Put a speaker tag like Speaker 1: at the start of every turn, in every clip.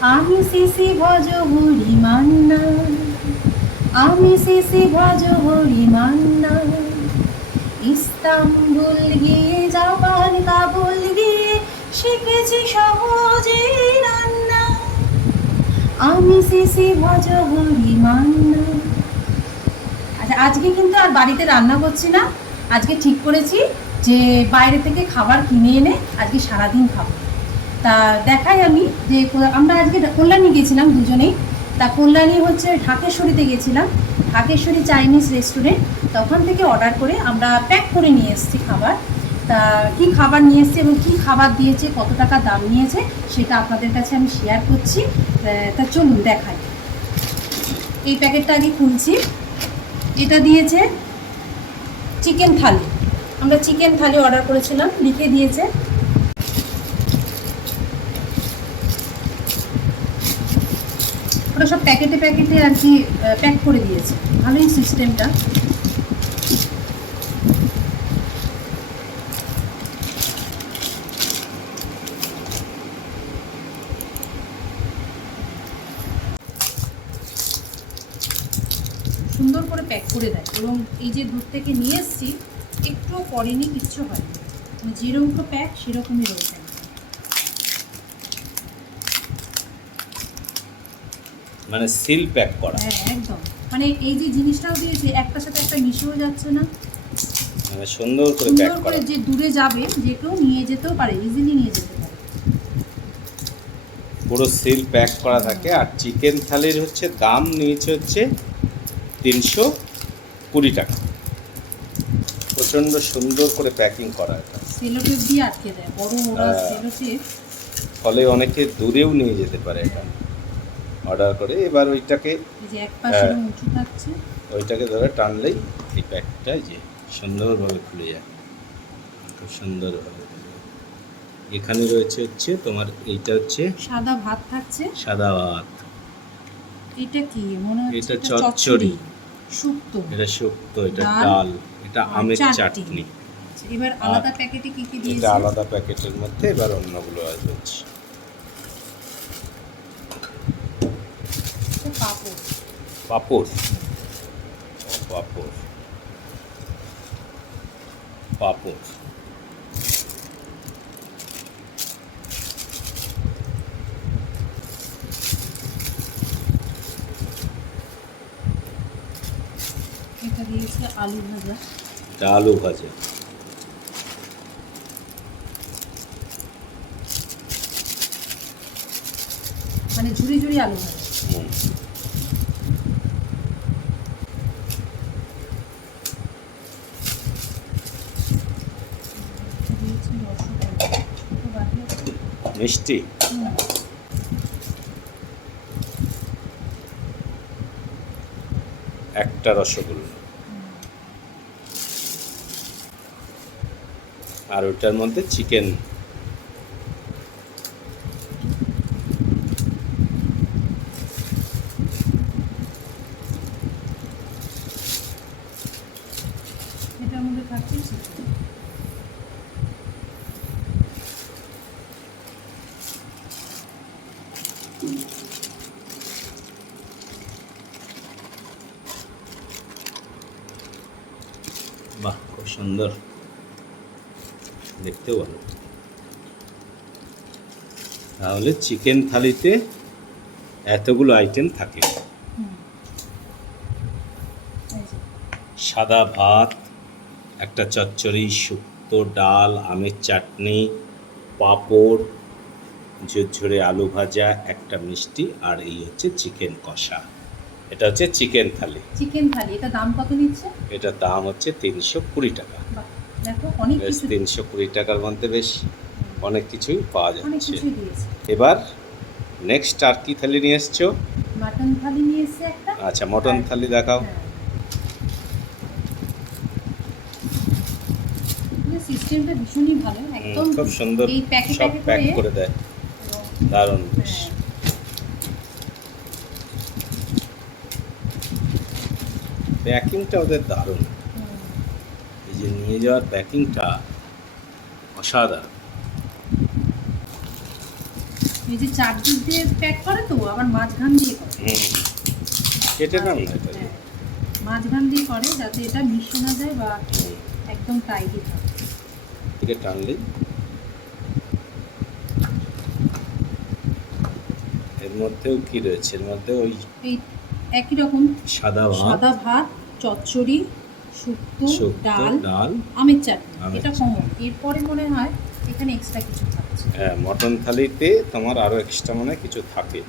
Speaker 1: আমি শিশি ভজ হরি মান্না আমি শিশি ভজ হরি মান্না ইস্তাম্বুল গিয়ে যাবার কাবুল গিয়ে শিখেছি সহজে রান্না। আমি শিশি ভজ হরি মান্না আচ্ছা আজকে কিন্তু আর বাড়িতে রান্না করছি না। আজকে ঠিক করেছি যে বাইরে থেকে খাবার কিনে এনে আজকে সারাদিন খাব। তা দেখাই আমি যে আমরা আজকে কল্যাণী গেছিলাম দুজনেই। তা কল্যাণী হচ্ছে ঢাকেশ্বরীতে গেছিলাম। Dhakeshwari Chinese restaurant. তা ওখান থেকে অর্ডার করে আমরা প্যাক করে নিয়ে এসেছি খাবার। তা কি খাবার নিয়ে এসেছি এবং কী খাবার দিয়েছে, কত টাকা দাম নিয়েছে, সেটা আপনাদের কাছে আমি শেয়ার করছি। তা চলুন দেখাই। এই প্যাকেটটা আগে খুলছি। এটা দিয়েছে চিকেন থালি। আমরা চিকেন থালি অর্ডার করেছিলাম, লিখে দিয়েছে। ওরা সব প্যাকেটে প্যাকেটে আর কি প্যাক করে দিয়েছে। ভালোই সিস্টেমটা। সুন্দর করে প্যাক করে দেয়। এবং এই যে দুধ থেকে নিয়ে এসছি, একটুও পরেনি কিচ্ছু হয়নি। মানে যেরকম প্যাক, সেরকমই রয়েছে।
Speaker 2: মানে সিল প্যাক করা।
Speaker 1: হ্যাঁ একদম। মানে এই যে জিনিসটাও দিয়েছে একটার সাথে একটা মিশেও যাচ্ছে না।
Speaker 2: মানে সুন্দর করে প্যাক করা
Speaker 1: করে। যে দূরে যাবে যে কেউ নিয়ে যেতেও পারে ইজিলি নিয়ে যেতে পারে।
Speaker 2: পুরো সিল প্যাক করা থাকে আর চিকেন থালির হচ্ছে দাম নিয়েছে হচ্ছে তিনশো কুড়ি টাকা। প্রচণ্ড সুন্দর করে প্যাকিং করা এটা।
Speaker 1: সেলোটেপ দিয়ে আটকে দেয় বড় ওরা
Speaker 2: হ্যাঁ।
Speaker 1: সেলোটেপ।
Speaker 2: ফলে অনেকে দূরেও নিয়ে যেতে পারে এটা। অর্ডার করে এবার ওইটাকে হ্যাঁ। ওইটাকে ধরে টানলেই এই প্যাকটা যে সুন্দরভাবে খুলে যায়। খুব সুন্দরভাবে। এখানে রয়েছে হচ্ছে তোমার এইটা হচ্ছে
Speaker 1: সাদা ভাত থাকছে।
Speaker 2: সাদা ভাত।
Speaker 1: এটা কি? মনে হচ্ছে
Speaker 2: এটা
Speaker 1: এটা
Speaker 2: চচ্চড়ি।
Speaker 1: শুক্তো।
Speaker 2: এটা শুক্তো এটা
Speaker 1: ডাল,
Speaker 2: এটা আমের
Speaker 1: চাটনি। আচ্ছা, এবার আলাদা প্যাকেটে কি কি
Speaker 2: এটা
Speaker 1: দিয়েছে
Speaker 2: আলাদা প্যাকেটের মধ্যে এবার অন্যগুলো আসবে হচ্ছে।
Speaker 1: এটা পাঁপড়
Speaker 2: পাঁপড়। পাঁপড়। পাঁপড়।
Speaker 1: এটা দিয়েছে আলু ভাজা।
Speaker 2: এটা আলু ভাজা।
Speaker 1: মানে ঝুড়ি ঝুড়ি আলু ভাজা
Speaker 2: হুম।
Speaker 1: এটা দিয়েছে রসগোল্লা ছোট বাটি আছে।
Speaker 2: মিষ্টি একটা রসগোল্লা। আর ওটার মধ্যে চিকেন
Speaker 1: এটার মধ্যে থাকছে চিকেন
Speaker 2: বাহ, খুব সুন্দর। দেখতেও ভালো। তাহলে চিকেন থালিতে এতগুলো আইটেম থাকে। সাদা ভাত, একটা চচ্চড়ি, শুক্তো, ডাল, আমের চাটনি, পাঁপড় ঝুরঝুরে আলু ভাজা একটা মিষ্টি আর এই হচ্ছে চিকেন কষা। এটা হচ্ছে চিকেন থালি।
Speaker 1: চিকেন থালি এটা দাম কত নিচ্ছে?
Speaker 2: এটার দাম হচ্ছে তিনশো কুড়ি টাকা।
Speaker 1: দেখো অনেক
Speaker 2: তিনশো কুড়ি টাকার মধ্যে বেশ অনেক কিছুই পাওয়া যাচ্ছে। এবার নেক্সট আর কি থালি নিয়ে এসছো?
Speaker 1: মাটন থালি নিয়ে এসছে একটা।
Speaker 2: আচ্ছা মটন থালি দেখাও।
Speaker 1: হ্যাঁ। সিস্টেমটা ভীষণই ভালো একদম
Speaker 2: খুব সুন্দর সব
Speaker 1: প্যাক করে
Speaker 2: দেয়। দারুণ। বেশ। প্যাকিংটা ওদের দারুণ। এই যে নিয়ে যাওয়ার প্যাকিংটা অসাধারণ।
Speaker 1: এই যে চারদিক দিয়ে প্যাক করে তো আবার মাঝখান দিয়ে করে।
Speaker 2: কেটে না এটা।
Speaker 1: হ্যাঁ। মাঝখান দিয়ে করে যাতে এটা মিশে না যায় বা একদম টাইটই থাকে
Speaker 2: থেকে এর মধ্যেও কি রয়েছে? এর মধ্যে ওই
Speaker 1: একই রকম
Speaker 2: সাদা ভাত
Speaker 1: সাদা ভাত চচ্চড়ি শুক্তো ডাল
Speaker 2: ডাল
Speaker 1: আমের চাটনি। এটা কমন এরপরে মনে হয় এখানে এক্সট্রা কিছু থাকছে।
Speaker 2: হ্যাঁ মটন থালিতে তোমার আরও এক্সট্রা মনে কিছু থাকে।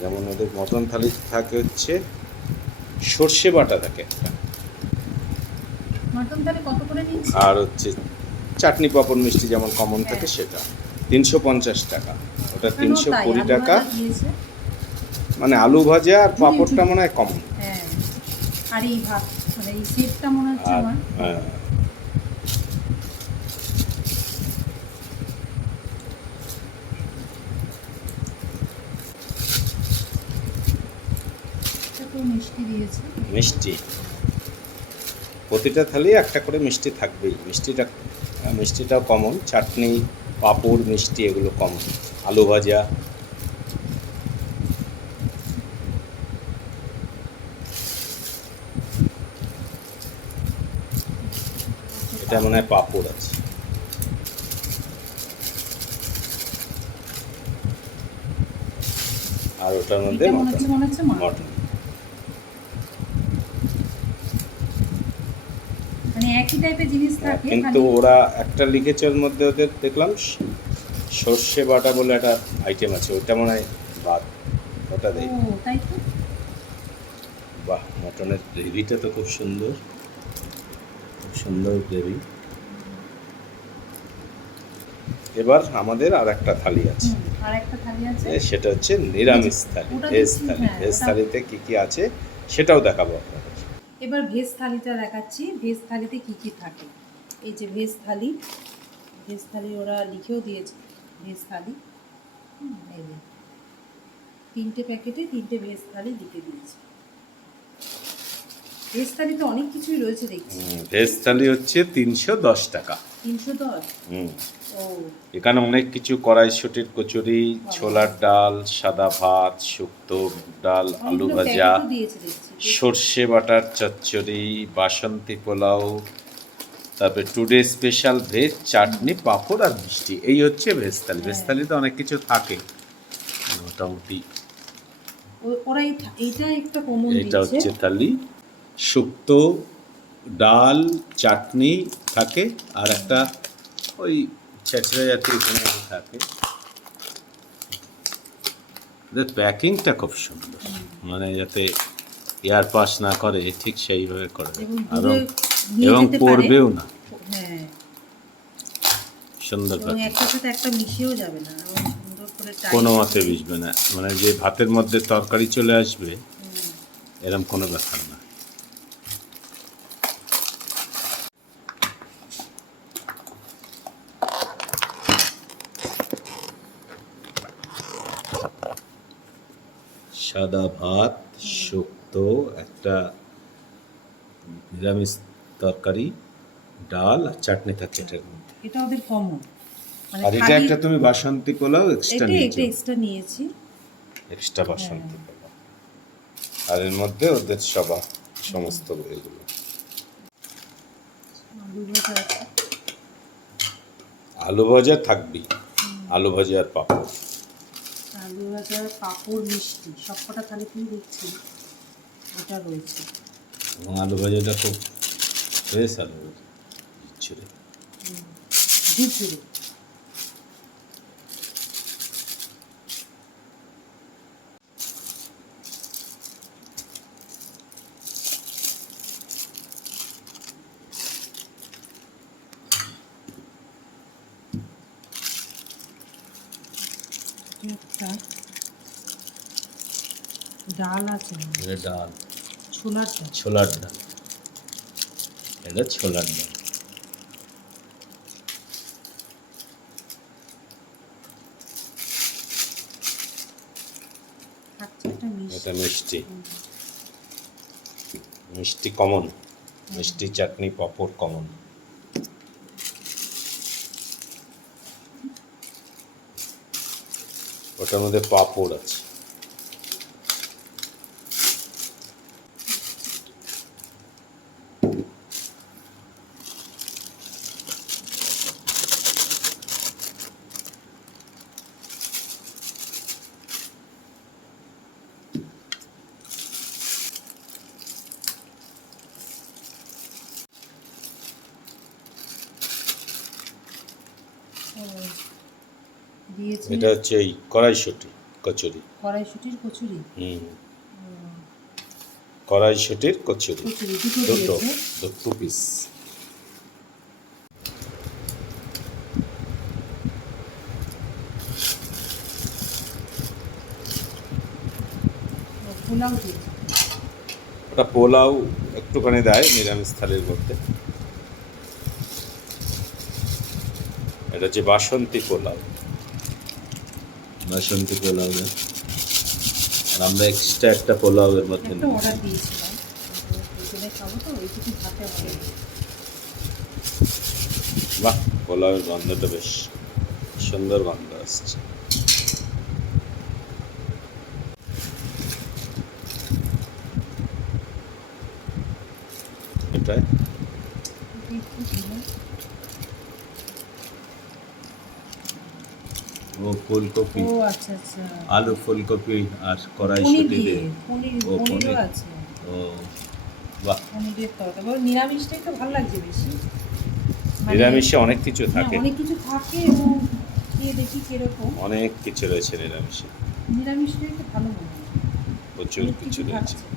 Speaker 2: যেমন ওদের মটন থালি থাকে হচ্ছে সর্ষে বাটা থাকে একটা।
Speaker 1: মটন থালি কত করে নিচ্ছি
Speaker 2: আর হচ্ছে চাটনি পাঁপড় মিষ্টি যেমন কমন থাকে
Speaker 1: হ্যাঁ।
Speaker 2: সেটা। তিনশো পঞ্চাশ টাকা। ওটা তিনশো কুড়ি টাকা। মানে আলু ভাজা আর পাঁপড়টা মনে হয় কমন
Speaker 1: হ্যাঁ আর এই ভাত মানে এই সেটটা মনে হচ্ছে আমার।
Speaker 2: হ্যাঁ,
Speaker 1: এটা তো মিষ্টি দিয়েছে।
Speaker 2: মিষ্টি। প্রতিটা থালি একটা করে মিষ্টি থাকবেই। মিষ্টিটা মিষ্টিটাও কমন। চাটনি পাঁপড় মিষ্টি এগুলো কমন। আলু ভাজা। এটা মনে হয় পাঁপড় আছে। আর ওটার মধ্যে মটন।
Speaker 1: মনে মানে
Speaker 2: হ্যাঁ,
Speaker 1: থাকে
Speaker 2: কিন্তু ওরা একটা লিখেছে ওর মধ্যে ওদের দেখলাম সর্ষে বাটা বলে একটা আইটেম আছে ওটা মনে হয় বাদ ওটা দেয়
Speaker 1: তাই তো?
Speaker 2: বাহ মটনের গ্রেভিটা তো খুব সুন্দর। খুব সুন্দর গ্রেভি এবার আমাদের আর একটা থালি আছে। সেটা হচ্ছে নিরামিষ থালি। ভেজ থালি।
Speaker 1: হ্যাঁ,
Speaker 2: ভেজ থালিতে কি কি আছে সেটাও দেখাবো আপনাদের।
Speaker 1: এবার ভেজ থালিটা দেখাচ্ছি। ভেজ থালিতে কি কি থাকে? এই যে ভেজ থালি ভেজ থালি ওরা লিখেও দিয়েছে। ভেজ থালি। এই তিনটে প্যাকেটে তিনটে ভেজ থালি লিখে দিয়েছে। ভেজ থালিতে অনেক কিছুই রয়েছে দেখছি।
Speaker 2: ভেজ থালি হচ্ছে তিনশো দশ টাকা।
Speaker 1: তিনশো দশ? ও।
Speaker 2: এখানে অনেক কিছু কড়াইশুটির কচুরি ছোলার ডাল সাদা ভাত শুক্তো ডাল আলু ভাজা সর্ষে বাটার চচ্চড়ি বাসন্তী পোলাও তারপরে টুডে স্পেশাল ভেজ চাটনি পাঁপড় আর মিষ্টি। এই হচ্ছে ভেজ থালি। ভেজ
Speaker 1: হ্যাঁ।
Speaker 2: থালিতে অনেক কিছু থাকে মোটামুটি।
Speaker 1: ওরা এইটা একটা কমন
Speaker 2: এটা হচ্ছে থালি। শুক্তো ডাল চাটনি থাকে আর একটা ওই ছেঁচড়া জাতীয় কোনো থাকে। এদের প্যাকিংটা খুব সুন্দর। মানে যাতে এয়ার পাস না করে ঠিক সেইভাবে করে।
Speaker 1: এবং
Speaker 2: এবং। পড়বেও না।
Speaker 1: হ্যাঁ।
Speaker 2: সুন্দর
Speaker 1: এবং
Speaker 2: প্যাকিং
Speaker 1: সাথে একটা মিশিয়েও যাবে না। এবং সুন্দর করে tight
Speaker 2: কোনো মতে ভিজবে না। মানে যে ভাতের মধ্যে তরকারি চলে আসবে। এরম কোনো ব্যাপার না। সাদা ভাত শুক্তো একটা নিরামিষ তরকারি ডাল আর চাটনি থাকে এটার মধ্যে।
Speaker 1: এটা ওদের কমন মানে
Speaker 2: আর এটা একটা তুমি বাসন্তী পোলাও এক্সট্রা
Speaker 1: এটা
Speaker 2: নিয়েছো।
Speaker 1: এটা এক্সট্রা নিয়েছি।
Speaker 2: এক্সট্রা বাসন্তী পোলাও। আর এর মধ্যে ওদের সবা সমস্ত এগুলো।
Speaker 1: আলু ভাজা আছে।
Speaker 2: আলু ভাজা থাকবেই। আলু ভাজা আর পাপড়।
Speaker 1: আলু ভাজা পাঁপড় মিষ্টি সবকটা থালিতেই দেখছি। ওটা রয়েছে।
Speaker 2: এবং আলু ভাজাটা খুব ফ্রেশ আলু ভাজা ঝুরঝুরে
Speaker 1: ঝুরঝুরে একটা ডাল আছে
Speaker 2: এটা ডাল
Speaker 1: ছোলার ডাল
Speaker 2: ছোলার ডাল এটা ছোলার ডাল
Speaker 1: মিষ্টি।
Speaker 2: এটা মিষ্টি। মিষ্টি কমন। মিষ্টি চাটনি পাঁপড় কমন। ওটার মধ্যে পাঁপড় আছে
Speaker 1: ও, দিয়েছে।
Speaker 2: এটা হচ্ছে এই কড়াইশুটি কচুরি।
Speaker 1: কড়াইশুটির কচুরি?
Speaker 2: হুম। কড়াইশুটির কচুরি।
Speaker 1: দুটো
Speaker 2: দুটো পিস ওটা পোলাও একটুখানি দেয় নিরামিষ থালির মধ্যে। এটা হচ্ছে বাসন্তী পোলাও। বাসন্তী পোলাও দেন আর আমরা এক্সট্রা একটা পোলাও এর মধ্যে
Speaker 1: অর্ডার দিয়েছিলাম।
Speaker 2: বাহ পোলাওয়ের গন্ধটা বেশ সুন্দর গন্ধ আসছে। ও ফুলকপি
Speaker 1: ও আচ্ছা আচ্ছা।
Speaker 2: আলু ফুলকপি আর কড়াইশুটি
Speaker 1: দিয়ে।
Speaker 2: ও, পনির।
Speaker 1: আছে।
Speaker 2: ও বাহ।
Speaker 1: পনিরের তরকারি। নিরামিষটাই তো ভালো লাগছে বেশি। মানে-
Speaker 2: নিরামিষে অনেক কিছু থাকে।
Speaker 1: অনেক কিছু থাকে এবং দিয়ে দেখি কীরকম।
Speaker 2: অনেক কিছু রয়েছে নিরামিষে।
Speaker 1: নিরামিষটাই তো ভালো
Speaker 2: প্রচুর কিছু রয়েছে।